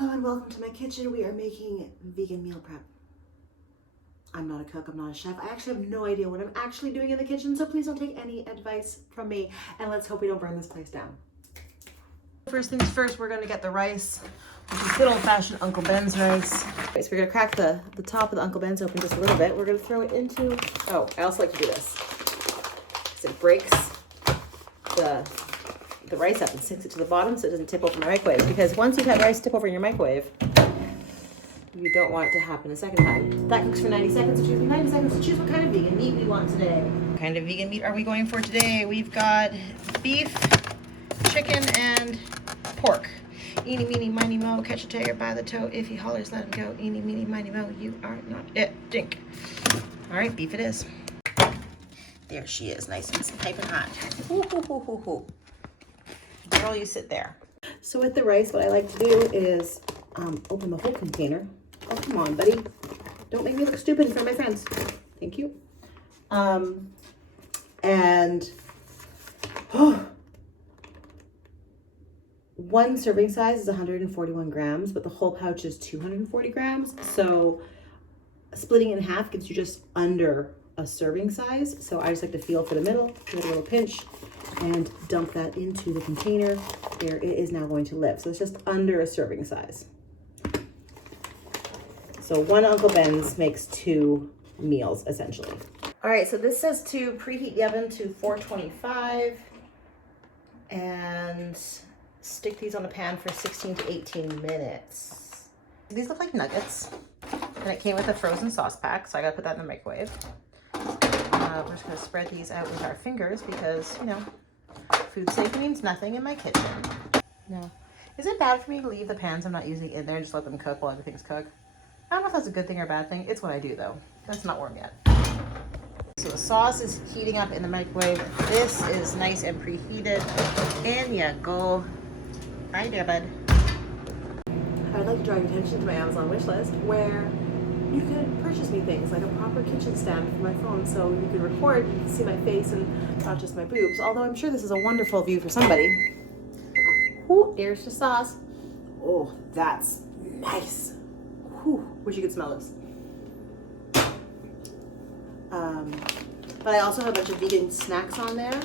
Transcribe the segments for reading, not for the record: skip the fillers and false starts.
Hello and welcome to my kitchen. We are making vegan meal prep. I'm not a cook, I'm not a chef. I actually have no idea what I'm actually doing in the kitchen, so please don't take any advice from me, and let's hope we don't burn this place down. First things first, we're gonna get the rice, which is good old-fashioned Uncle Ben's rice. Okay, so we're gonna crack the top of the Uncle Ben's open just a little bit. We're gonna throw it into, oh, I also like to do this, because it breaks the rice up and sinks it to the bottom so it doesn't tip over my microwave, because once you've had rice tip over in your microwave, you don't want it to happen a second time. That cooks for 90 seconds, which is 90 seconds to choose what kind of vegan meat we want today. What kind of vegan meat are we going for today? We've got beef, chicken, and pork. Eeny, meeny, miny, mo, catch a tiger by the toe. If he hollers, let him go. Eeny, meeny, miny, mo, you are not it. Dink. All right, beef it is. There she is, nice and piping hot. Hoo, hoo, hoo, hoo, hoo. Girl, you sit there. So with the rice, what I like to do is open the whole container. Oh, come on, buddy. Don't make me look stupid in front of my friends. Thank you. One serving size is 141 grams, but the whole pouch is 240 grams. So splitting it in half gives you just under a serving size. So I just like to feel for the middle, give it a little pinch, and dump that into the container where it is now going to live. So it's just under a serving size. So one Uncle Ben's makes 2 meals, essentially. All right, so this says to preheat the oven to 425 and stick these on the pan for 16 to 18 minutes. These look like nuggets, and it came with a frozen sauce pack, so I gotta put that in the microwave. We're just gonna spread these out with our fingers because, you know, food safety means nothing in my kitchen. No. Is it bad for me to leave the pans I'm not using in there and just let them cook while other things cook? I don't know if that's a good thing or a bad thing. It's what I do though. That's not warm yet. So the sauce is heating up in the microwave. This is nice and preheated. In you go. Hi there, bud. I'd like to draw your attention to my Amazon wish list where you can purchase me things like a proper kitchen stand for my phone so you can record and you can see my face and not just my boobs. Although I'm sure this is a wonderful view for somebody. Ooh, there's the sauce. Oh, that's nice. Whew, wish you could smell this. But I also have a bunch of vegan snacks on there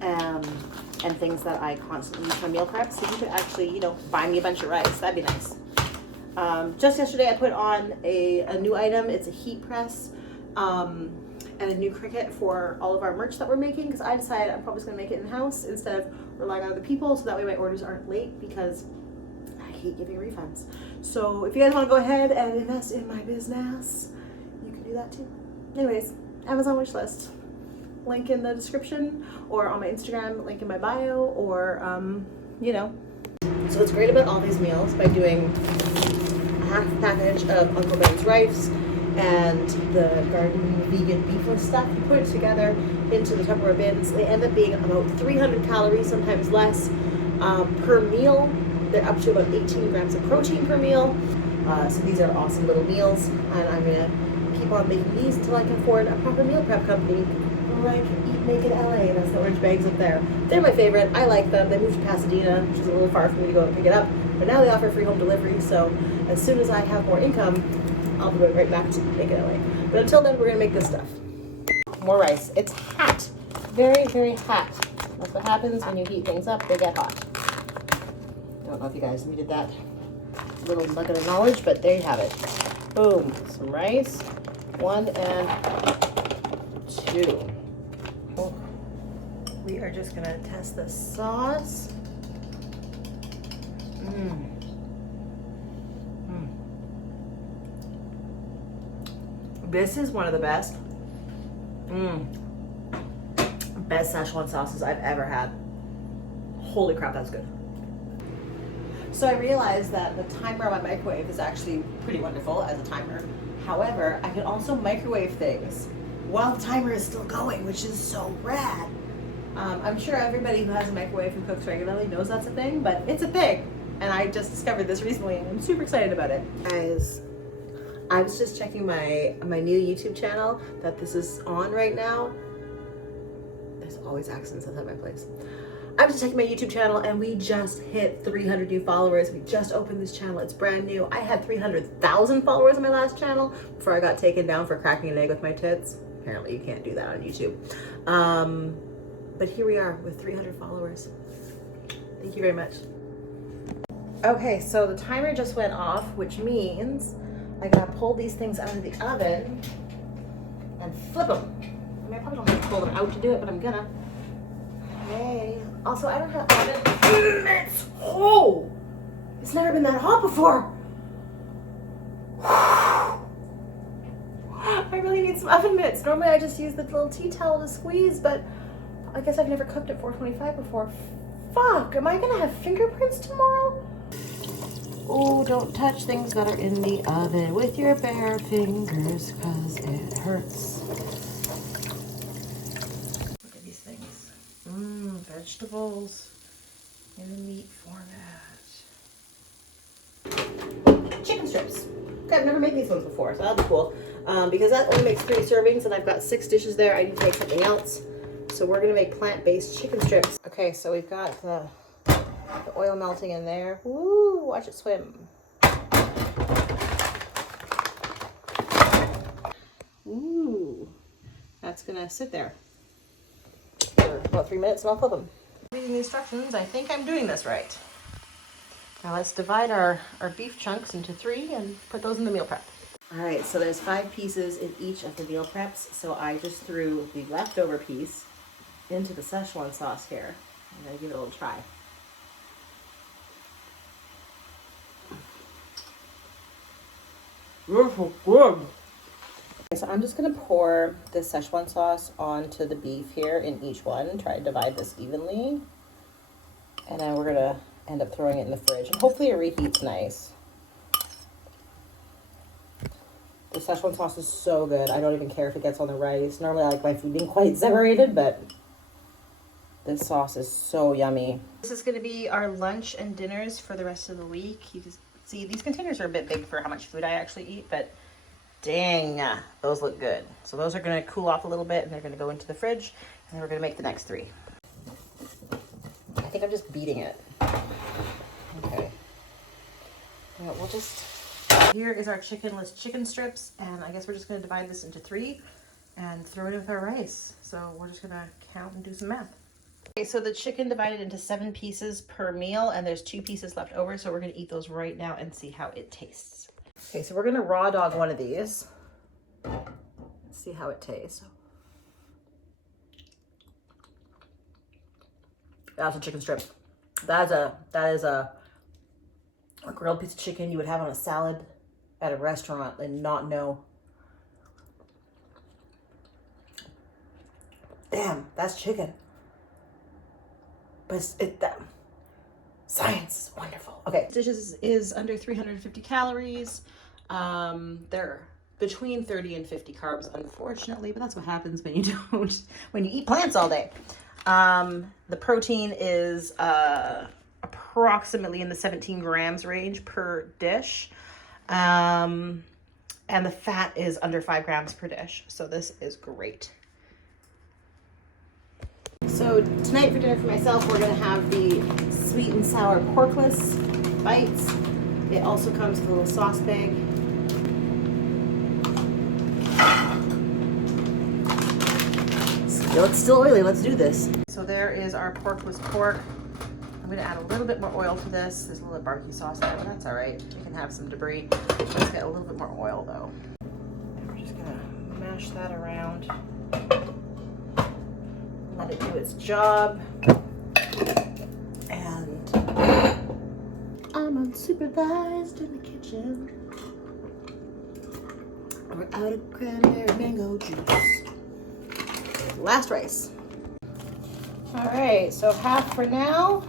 and things that I constantly use for meal prep. So you could actually, you know, buy me a bunch of rice. That'd be nice. Just yesterday I put on a new item. It's a heat press and a new Cricut for all of our merch that we're making, because I decided I'm probably just going to make it in-house instead of relying on other people, so that way my orders aren't late, because I hate giving refunds. So if you guys want to go ahead and invest in my business, you can do that too. Anyways, Amazon wish list. Link in the description, or on my Instagram, link in my bio, or, you know. So what's great about all these meals, by doing a half package of Uncle Ben's rice and the garden vegan beefless stuff, you put it together into the Tupperware bins. They end up being about 300 calories, sometimes less, per meal. They're up to about 18 grams of protein per meal. So these are awesome little meals, and I'm gonna keep on making these until I can afford a proper meal prep company like Eat Naked LA. That's the orange bags up there. They're my favorite. I like them. They moved to Pasadena, which is a little far for me to go and pick it up, but now they offer free home delivery. So as soon as I have more income, I'll be going right back to Naked LA. But until then, we're gonna make this stuff. More rice. It's hot. Very, very hot. That's what happens when you heat things up. They get hot. I don't know if you guys needed that little nugget of knowledge, but there you have it. Boom. Some rice. 1 and 2. Oh. We are just gonna test the sauce. This is one of the best. Best Szechuan sauces I've ever had. Holy crap, that's good. So I realized that the timer on my microwave is actually pretty wonderful as a timer. However, I can also microwave things while the timer is still going, which is so rad. I'm sure everybody who has a microwave and cooks regularly knows that's a thing, but it's a thing. And I just discovered this recently and I'm super excited about it. Guys, I was just checking my new YouTube channel that this is on right now. There's always accidents at my place. I'm just checking my YouTube channel and we just hit 300 new followers. We just opened this channel. It's brand new. I had 300,000 followers on my last channel before I got taken down for cracking an egg with my tits. Apparently you can't do that on YouTube. But here we are with 300 followers. Thank you very much. Okay, so the timer just went off, which means I gotta pull these things out of the oven and flip them. I mean, I probably don't have to pull them out to do it, but I'm gonna. Hey. Also, I don't have oven mitts. Oh! It's never been that hot before. I really need some oven mitts. Normally I just use the little tea towel to squeeze, but I guess I've never cooked at 425 before. Fuck, am I gonna have fingerprints tomorrow? Oh, don't touch things that are in the oven with your bare fingers, cause it hurts. Look at these things. Vegetables in the meat format. Chicken strips. Okay, I've never made these ones before, so that'll be cool. Because that only makes 3 servings and I've got 6 dishes there, I need to make something else. So we're gonna make plant-based chicken strips. Okay, so we've got the oil melting in there. Woo, watch it swim. Ooh, that's gonna sit there for about 3 minutes and I'll flip them. Reading the instructions, I think I'm doing this right. Now let's divide our beef chunks into 3 and put those in the meal prep. All right, so there's 5 pieces in each of the meal preps. So I just threw the leftover piece into the Szechuan sauce here. I'm gonna give it a little try. This is good. Okay, so I'm just gonna pour the Szechuan sauce onto the beef here in each one. Try to divide this evenly. And then we're gonna end up throwing it in the fridge. And hopefully it reheats nice. The Szechuan sauce is so good. I don't even care if it gets on the rice. Normally I like my food being quite separated, but this sauce is so yummy. This is gonna be our lunch and dinners for the rest of the week. You can see these containers are a bit big for how much food I actually eat, but dang, those look good. So those are gonna cool off a little bit and they're gonna go into the fridge and then we're gonna make the next 3. I think I'm just beating it. Okay. Yeah, we'll just, here is our chickenless chicken strips and I guess we're just gonna divide this into 3 and throw it in with our rice. So we're just gonna count and do some math. Okay, so the chicken divided into 7 pieces per meal and there's 2 pieces left over. So we're gonna eat those right now and see how it tastes. Okay, so we're gonna raw dog one of these. Let's see how it tastes. That's a chicken strip. That is a grilled piece of chicken you would have on a salad at a restaurant and not know. Damn, that's chicken. But science is wonderful. Okay, this dish is under 350 calories. They're between 30 and 50 carbs, unfortunately, but that's what happens when you when you eat plants all day. The protein is approximately in the 17 grams range per dish. And the fat is under 5 grams per dish. So this is great. So tonight for dinner for myself, we're gonna have the sweet and sour porkless bites. It also comes with a little sauce bag. It's still oily, let's do this. So there is our porkless pork. I'm gonna add a little bit more oil to this. There's a little barbecue sauce there, but that's all right. You can have some debris. Let's get a little bit more oil though. And we're just gonna mash that around. Let it do its job. And I'm unsupervised in the kitchen. We're out of cranberry mango juice. Last rice. All right, so half for now,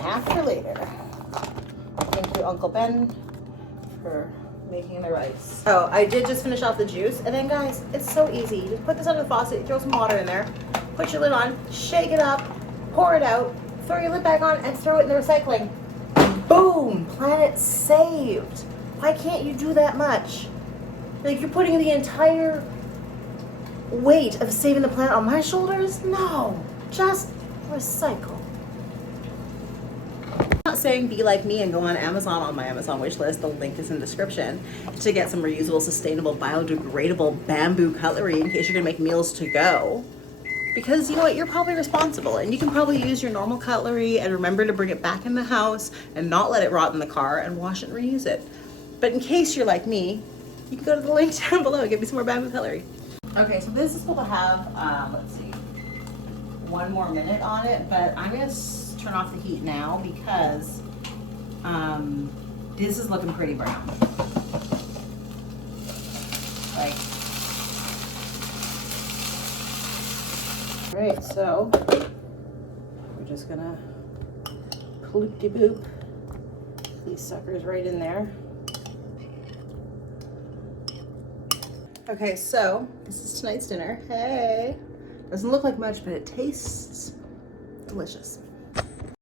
half for later. Thank you, Uncle Ben, for making the rice. Oh, I did just finish off the juice. And then guys, it's so easy. You just put this under the faucet, throw some water in there, put your lid on, shake it up, pour it out, throw your lid back on, and throw it in the recycling. Boom, planet saved. Why can't you do that much? Like, you're putting the entire weight of saving the planet on my shoulders? No, just recycle. saying be like me and go on Amazon on my Amazon wish list. The link is in the description to get some reusable, sustainable, biodegradable bamboo cutlery in case you're gonna make meals to go. Because you know what, you're probably responsible and you can probably use your normal cutlery and remember to bring it back in the house and not let it rot in the car and wash it and reuse it. But in case you're like me, you can go to the link down below and get me some more bamboo cutlery. Okay, so this is supposed to have, let's see, 1 more minute on it, but I'm gonna turn off the heat now because this is looking pretty brown. Like, all right, so we're just gonna ploop-de-boop these suckers right in there. Okay, so this is tonight's dinner. Hey, doesn't look like much, but it tastes delicious.